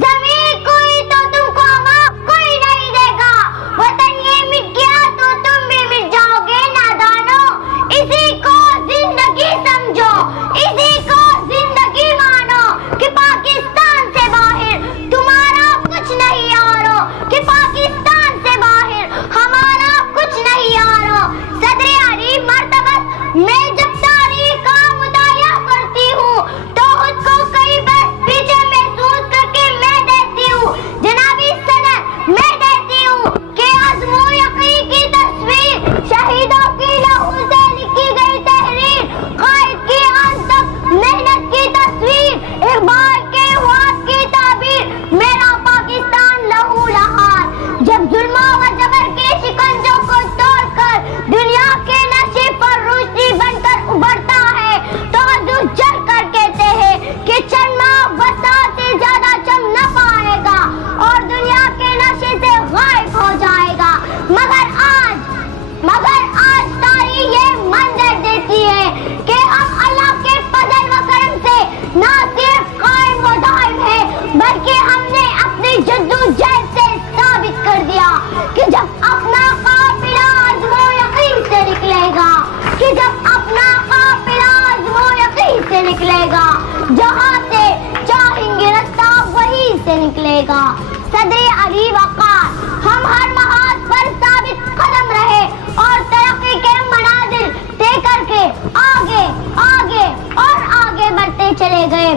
زمین کوئی تو تم کو معاف کوئی نہیں دے گا، وطن یہ مٹ گیا تو تم بھی مٹ جاؤ گے نادانو، اسی کو زندگی سمجھو، اسی کو زندگی مانو کہ پاکستان سے باہر تمہارا کچھ نہیں یارو، کہ پاکستان سے باہر ہمارا کچھ نہیں یارو۔ صدر علی مرتبت میں جب تاریخ کا مطالعہ کرتی ہوں تو خود کو کئی بار پیچھے محسوس کر کے میں دیتی ہوں، جنابی صدر میں دیتی ہوں کہ عزم و یقین کی تصویر، شہیدوں کی لہو سے لکھی گئی تحریر، قائد کی آن تک محنت کی تصویر، اقبال کے وعد کی تعبیر، میرا پاکستان لہو لہار۔ جب ظلم و جبر کے شکنجوں کو توڑ کر دنیا کے نشے پر روشنی بن کر ابھرتا ہے تو عدو جل کر کہتے ہیں کہ چند ماہ برسات سے زیادہ چم نہ پائے گا اور دنیا کے نشے سے غائب ہو جائے گا، مگر آج تاریخ یہ منظر دیتی ہے کہ ہم اللہ کے فضل و کرم سے نہ صرف قائم و دائم ہے بلکہ ہم نے اپنی جدوجہد سے ثابت کر دیا کہ جب اپنا قافلہ عزم و یقین سے نکلے گا، کہ جب اپنا قافلہ عزم و یقین سے نکلے گا، جہاں سے چاہیں گے رستہ وہیں سے نکلے گا۔ صدر علی وقار ہم ہر محاذ پر ثابت قدم رہے اور ترقی کے منازل طے کر کے آگے اور آگے بڑھتے چلے گئے۔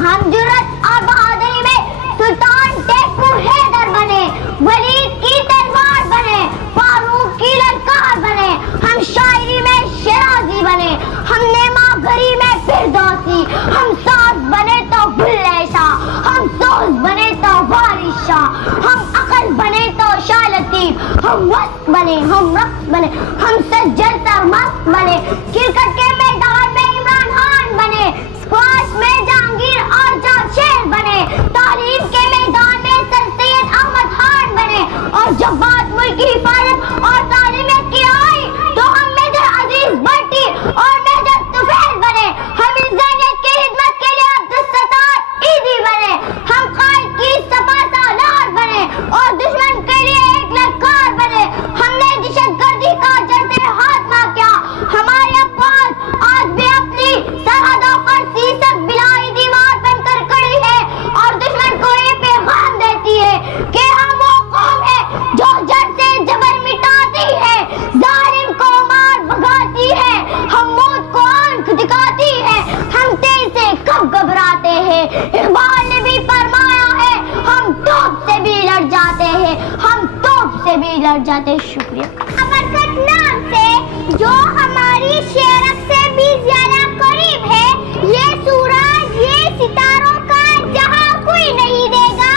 ہم جرأت اور بہادری میں سلطان ٹیپو حیدر بنے، ولید کی تلوار بنے، فاروق کی للکار بنے، ہم شاعری میں شیرازی بنے، ہم نیما گھری میں فردوسی، ہم ساز بنے تو بلے شاہ، ہم سوز بنے تو وارث شاہ، ہم عقل بنے تو شاہ لطیف، ہم وقت بنے، ہم رقص بنے، ہم سجل سرمست بنے، کرکٹ کے میدان میں عمران خان بنے، اسکواش میں جہانگیر اور جمشید بنے، تعلیم کے میدان میں سر سید احمد خان بنے، اور جب بات ملک کی حفاظت اور تعلیمیت کی آئی تو ہم میجر عزیز بھٹی اور میجر طفیل بنے، ہم انسانیت کی خدمت کے لیے عبدالستار ایدھی بنے، ہم قائد کی سپا سالار بنے اور دشمن کے لیے ایک للکار بنے، ہم نے دہشت گردی کا جڑ سے خاتمہ کیا، ہماری افواج آج بھی اپنی سرحدوں پر سیسک بلائی دیوار بن کر کھڑی ہے اور دشمن کو یہ پیغام دیتی ہے کہ ہم وہ قوم ہے جو جڑ سے جبر مٹاتی ہے، ظالم کو مار بھگاتی ہے، ہم موت کو آنکھ دکھاتی ہے، ہم تیز سے کب گھبراتے ہیں، اقبال نے بھی فرمایا ہے ہم توپ سے بھی لڑ جاتے ہیں، ہم توپ سے بھی لڑ جاتے ہیں۔ شکریہ۔ برکت نام سے جو ہماری شیرک سے بھی زیادہ قریب ہے، یہ سورج یہ ستاروں کا جہاں کوئی نہیں دے گا،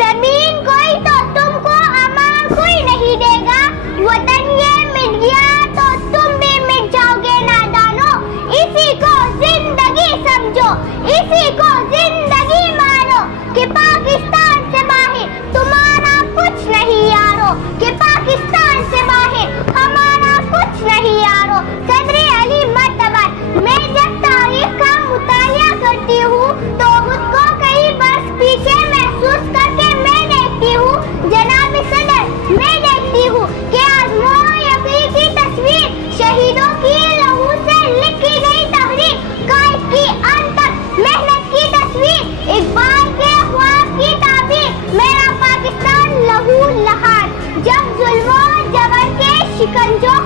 زمین کوئی تو تم کو امان کوئی نہیں دے گا، وطن یہ مٹ گیا تو تم بھی مٹ جاؤ گے نادانو، اسی کو زندگی سمجھو، اسی کو زندگی مانو کہ پاکستان سے باہر تمہارا کچھ نہیں یارو، کہ پاکستان سے باہر ہمارا کچھ نہیں یارو۔ صدر علی مرتبت میں جب تاریخ کا مطالعہ کرتی ہوں تو خود کو کئی برس پیچھے محسوس کر کے میں دیکھتی ہوں، جناب صدر میں دیکھتی ہوں کہ عزم و یقین کی تصویر، شہیدوں کی لہو سے لکھی گئی تحریر، قائد کی آن تک محنت کی تصویر، اقبال کے خواب کی تعبیر، میرا پاکستان لہو لہار۔ جب ظلم و جبر کے شکنجوں